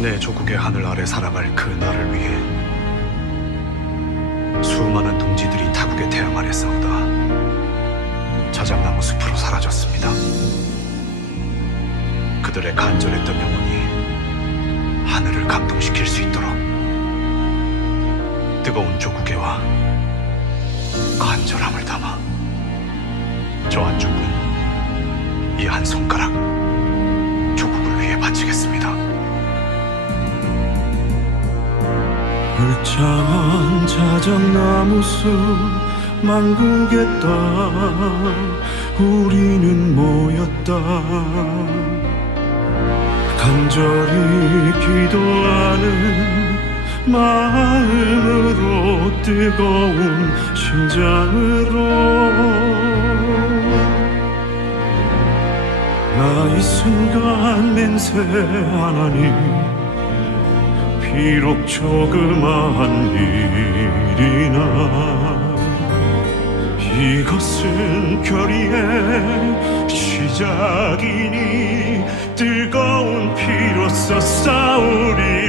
내 조국의 하늘 아래 살아갈 그 나를 위해 수많은 동지들이 타국의 태양 아래 싸우다 자작나무 숲으로 사라졌습니다. 그들의 간절했던 영혼이 하늘을 감동시킬 수 있도록 뜨거운 조국의와 간절함을 담아 저한 조각 이한 손가락 울창한 자작나무 숲 망국의 땅 우리는 모였다 간절히 기도하는 마음으로 뜨거운 심장으로 나 이 순간 맹세 하나님 비록 조그마한 일이나 이것은 결의의 시작이니 뜨거운 피로써 싸우리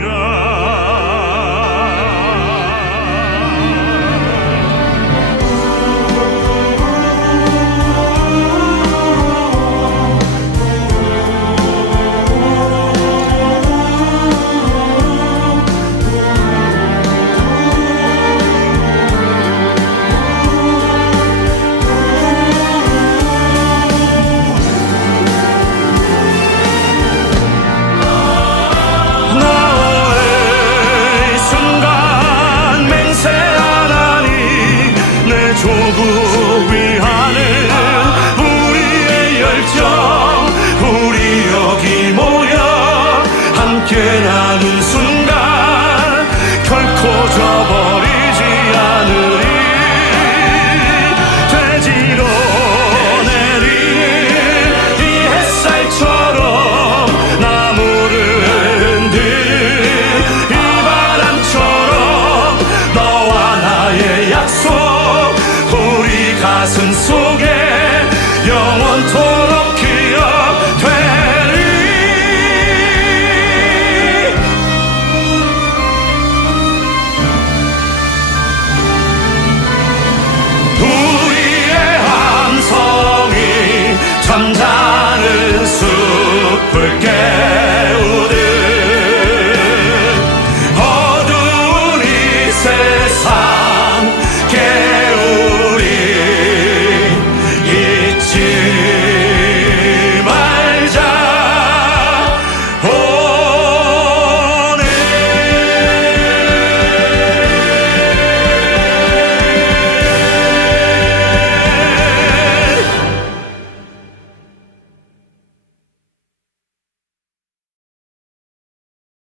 가슴 속에 영원토록